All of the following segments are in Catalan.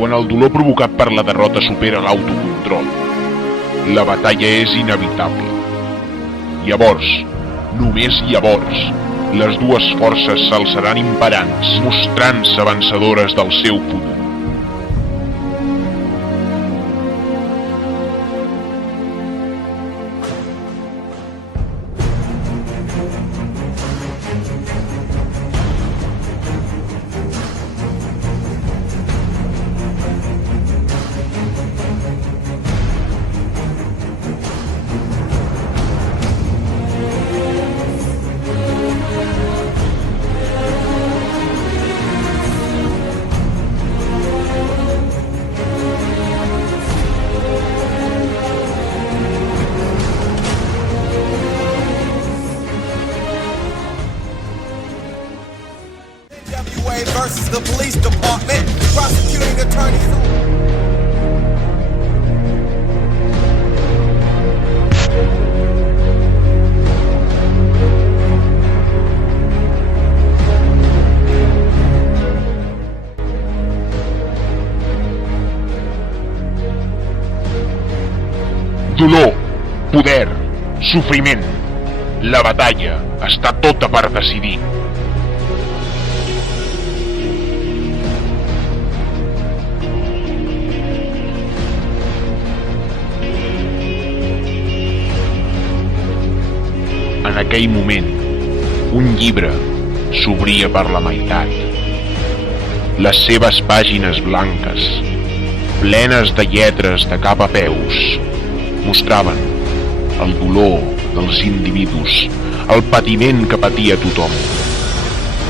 Quan el dolor provocat per la derrota supera l'autocontrol, la batalla és inevitable. Llavors, només llavors, les dues forces s'alçaran imperants, mostrant-se vencedores del seu futur. Versus the police department, prosecuting attorneys. Dolor, poder, sofriment. La batalla està tota per decidir. En aquell moment, un llibre s'obria per la meitat. Les seves pàgines blanques, plenes de lletres de cap a peus, mostraven el dolor dels individus, el patiment que patia tothom.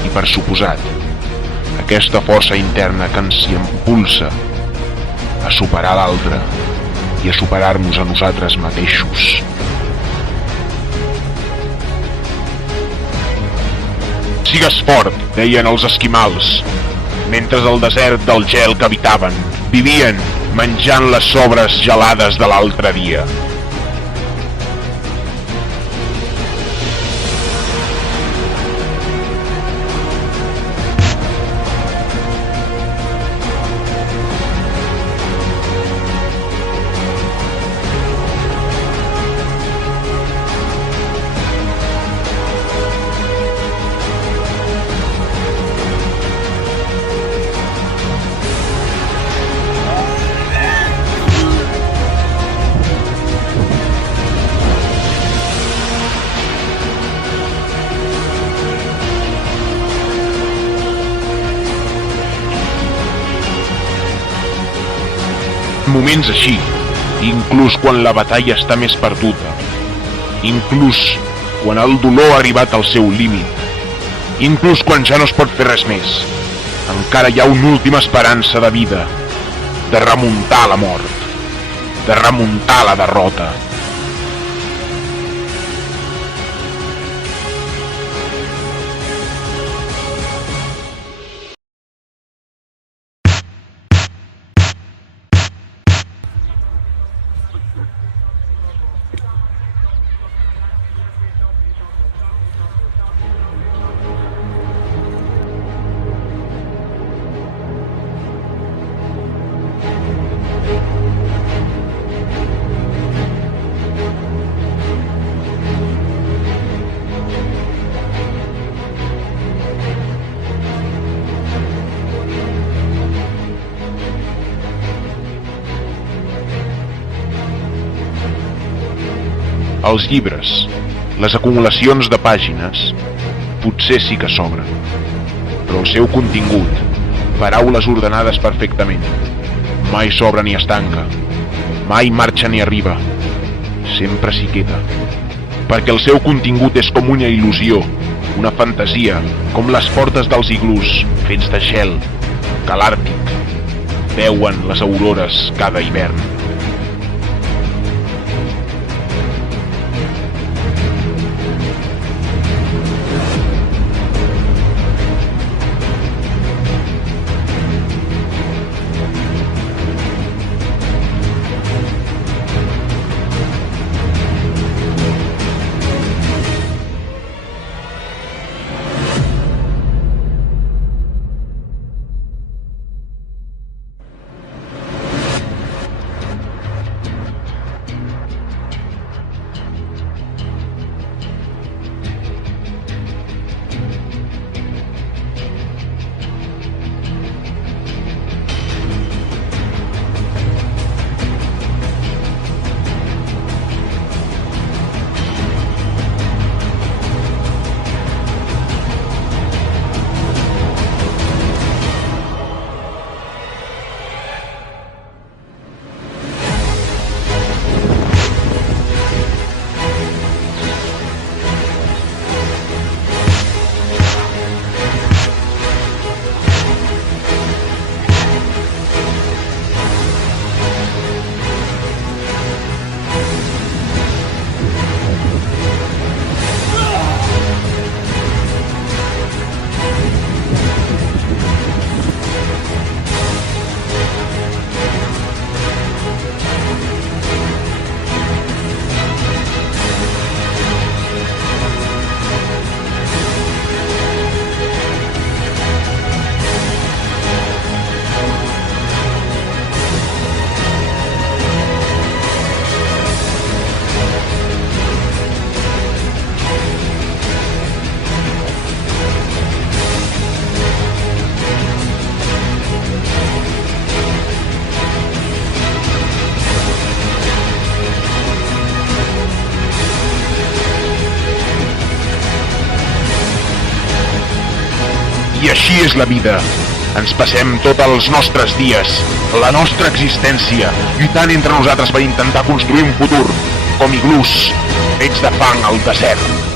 I per suposat, aquesta força interna que ens impulsa a superar l'altre i a superar-nos a nosaltres mateixos. Sigues fort, deien els esquimals, mentre al desert del gel que habitaven, vivien menjant les sobres gelades de l'altre dia. Moments així, inclús quan la batalla està més perduda, inclús quan el dolor ha arribat al seu límit, inclús quan ja no es pot fer res més, encara hi ha una última esperança de vida, de remuntar la mort, de remuntar la derrota. Els llibres, les acumulacions de pàgines, potser sí que sobren, però el seu contingut, paraules ordenades perfectament, mai s'obre ni es tanca, mai marxa ni arriba, sempre s'hi queda, perquè el seu contingut és com una il·lusió, una fantasia, com les portes dels iglús fets de gel, que a l'Àrtic veuen les aurores cada hivern. I així és la vida. Ens passem tots els nostres dies, la nostra existència, lluitant entre nosaltres per intentar construir un futur, com iglús fets de fang al desert.